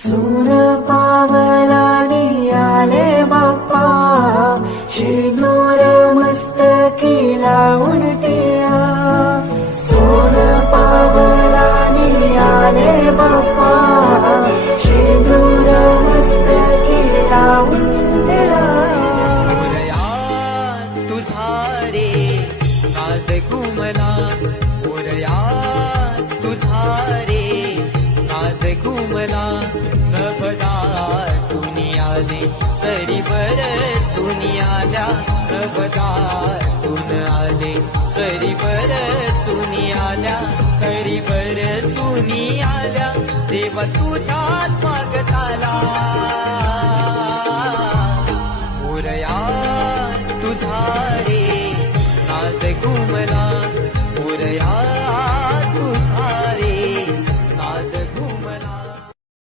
सूर पावलानी आले बाप्पा, शेंदूर मस्तकी लावून टिळा. सोन पावलानी आले बाप्पा, शेंदूर मस्तकी लावून टिळा. तुझा रे नाद घुमला, मोरया तुझा रे नाद घुमला. नभदार दुनियाने सरीवर सुनियाल्या, नभदार तुन आले सरीवर सुनियाल्या, सरीवर सुनियाल्या. देवा तुझ्या स्वागताला, मोरया तुझा रे नाद घुमला.